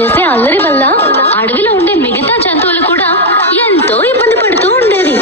చేసే అల్లరి వల్ల అడవిలో ఉండే మిగతా జంతువులు కూడా ఎంతో ఇబ్బంది పడుతూ ఉండేది.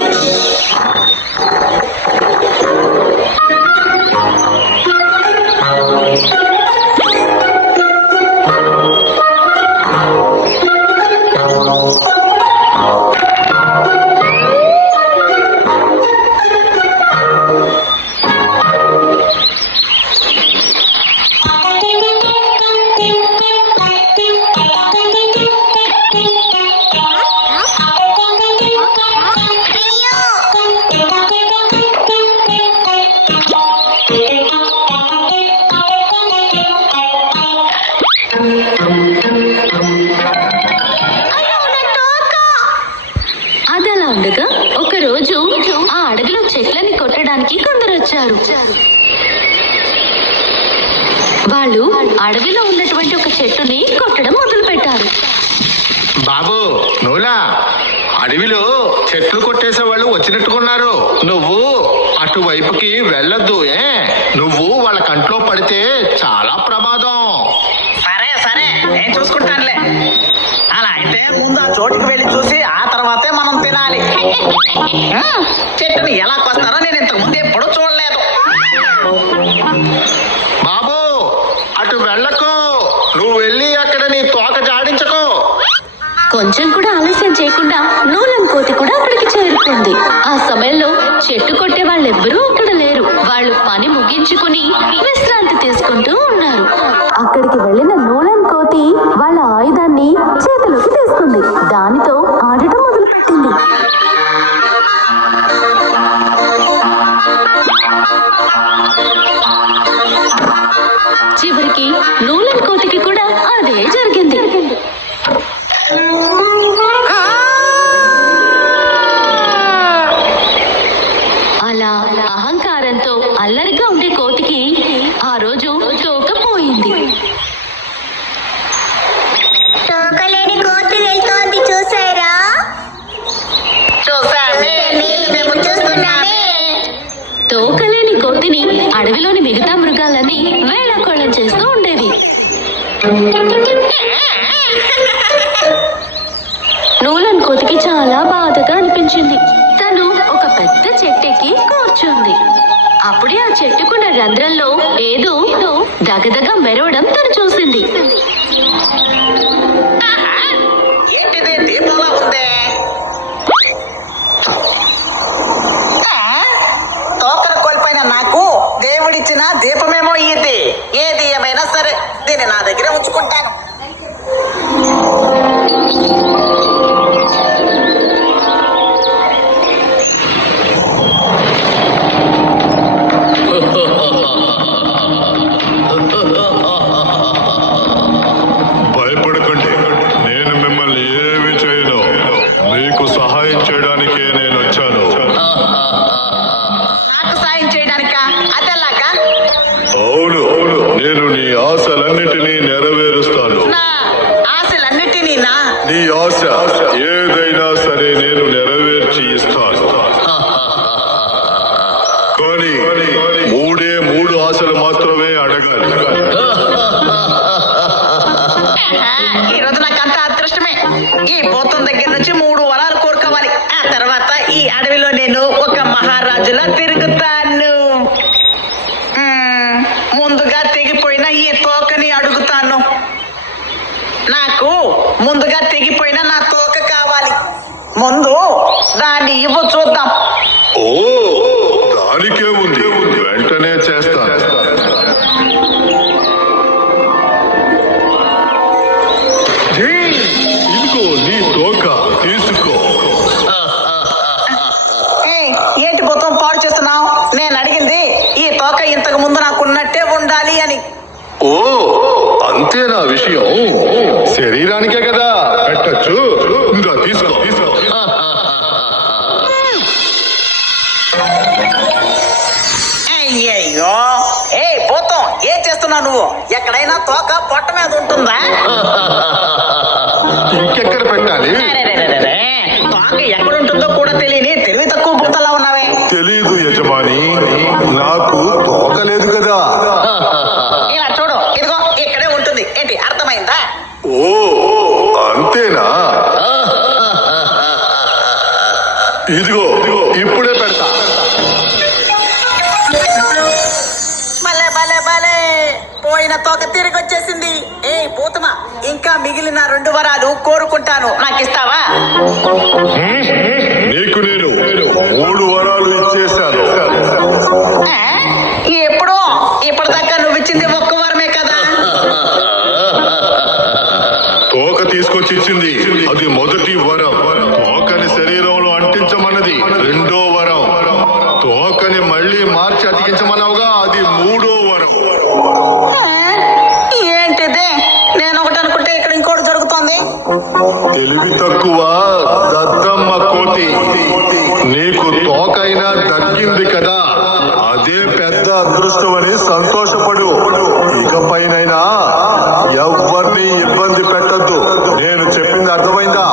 అదలా ఉండగా ఒకరోజు ఆ అడవిలో చెట్లని కొట్టడానికి కొందరు వచ్చారు. వాళ్ళు అడవిలో ఉన్నటువంటి ఒక చెట్టుని కొట్టడం మొదలు పెట్టారు. బాబు నూలా, అడవిలో చెట్లు కొట్టేసే వాళ్ళు వచ్చినట్టుకున్నారు. నువ్వు అటువైపుకి వెళ్ళొద్దు. నువ్వు వాళ్ళ కంట్లో పడితే చాలా ప్రమాదం. సరే సరే, నేను చూసుకుంటానులే. అలా అయితే ముందు ఆ చోటుకి వెళ్ళి చూసి ఆ తర్వాతే మనం తినాలి. చెట్టుని ఎలా కొస్తారో నేను ఇంతకు ముందు ఎప్పుడూ చూడలేదు. బాబు అటు వెళ్ళకు. నువ్వు వెళ్ళి అక్కడ నీ తోక జాడించకు. కొంచెం కూడా ఆలస్యం చేయకుండా నూలన్ కోతి కూడా అక్కడికి చేరుకుంది. ఆ సమయంలో చెట్టు కొట్టే వాళ్ళెవ్వరూ అక్కడ లేరు. వాళ్ళు పని ముగించుకుని విశ్రాంతి తీసుకుంటూ ఉన్నారు. అక్కడికి వెళ్ళిన నూలన్ కోతి వాళ్ళ ఆయుధాన్ని చేతిలోకి తీసుకుంది. దానితో ఆడటం మొదలుపెట్టింది. చివరికి నూలన్ కోతికి కూడా అదే జరిగింది. అలా అహంకారంతో అల్లరిగా ఉండే కోతికి ఆ రోజు తోక పోయింది. తోకలేని కోతి వెళ్తోంది, చూసారా? మేము చూస్తున్నామే. తోకలేని కోతిని అడవిలోని మిగతా మృగాలన్నీ వేళాకోళం చేస్తూ ఉండేవి. నూలన్ కోతికి చాలా బాధగా అనిపించింది. తను ఒక పెద్ద చెట్టెక్కి కూర్చుంది. అప్పుడే ఆ చెట్టుకున్న రంధ్రంలో ఏదో దగదగ మెరవడం తను చూసింది. ఏంటిది దీపంలా ఉందే? తోకను కోల్పోయిన నాకు దేవుడిచ్చిన దీపమేమో ఇది. ఏది ఏమైనా సరే దీన్ని నా దగ్గర ఉంచుకుంటాను. భయపడకండి, నేను మిమ్మల్ని ఏమి చేయను. మీకు సహాయం చేయడానికే నేను వచ్చాను. నాకు సాయం చేయడానికా? అదెలాగా? అవును, నేను నీ ఆశలన్నిటినీ నెరవేరుస్తాను. నా ఆశలన్నిటినీ నీ ఆశ ఏదైనా సరే నేను నెరవేర్చి ఇస్తాను. కానీ మూడు ఆశలు మాత్రమే అడగాలి. ఈ రోజు నాకంత అదృష్టమే. ఈ పోతం దగ్గర నుంచి 3 వరాలు కోరుకోవాలి. ఆ తర్వాత ఈ అడవిలో నేను ఒక మహారాజులా తిరుగుతాను. ముందుగా తెగిపోయిన ఈ తోకని అడుగుతాను. నాకు ముందుగా తెగిపోయిన నా తోక కావాలి. ముందు దాన్ని ఇవ్వు చూద్దాం. ఓ, దానికే ఉంది, వెంటనే చేస్తాను. ఇదిగో నీ తోక, తీసుకో. ఏంటి పోతం పాడు చేస్తున్నావు? నేను అడిగింది ఈ తోక ఇంతకు ముందు నాకున్నట్టే ఉండాలి అని. ఓ, అంతేనా విషయం? శరీరానికే కదా పెట్టచ్చు. ఇంకా తీసుకో. అయ్యయ్యో, ఏ పోతం, ఏం చేస్తున్నావు నువ్వు? ఎక్కడైనా తోక పొట్ట మీద ఉంటుందా? ఇంకెక్కడ పెట్టాలి? అరెరెరెరెరె, తోక ఎక్కడుంటుందో కూడా తెలియని తెలివి తక్కువ పోతలా ఉన్నావే. తెలీదు యజమాని, నాకు తోక లేదు కదా. ఇలా చూడు, ఇదిగో ఇక్కడే ఉంటుంది. ఏంటి అర్థమైందా? ఓ, ఇంతేనా? ఇదిగో ఇప్పుడే పెడతా. భలే భలే భలే పోయిన తోక తిరిగి వచ్చేసింది. ఏ పూతమా, ఇంకా మిగిలిన 2 వరాలు కోరుకుంటాను, నాకు ఇస్తావా? నీకు నేను 3 వరాలు ఇచ్చేశాను. ఆ? ఎప్పుడో ఇప్పటిదాకా నువ్వు ఇచ్చింది 1 వరమే కదా. తోక తీసుకొచ్చి ఇచ్చింది అది మొదటి వరం. తోకని శరీరంలో అంటించమన్నది 2వ వరం. తోకని మళ్ళీ మార్చి అతికించమన్నావుగా, అది 3వ వరం. ఆ? ఏంటిది, నేను ఒకటి అనుకుంటే ఇక్కడ ఇంకోటి జరుగుతోంది. తెలివి తక్కువ దద్దమ్మ కోతి. నీకు తోకైనా దక్కింది కదా, అదే పెద్ద అదృష్టమని సంతోషపడు. ఇకపైనైనా ఎవ్వరిని ఇబ్బంది పెట్టద్దు. నేను చెప్పింది అర్థమైందా?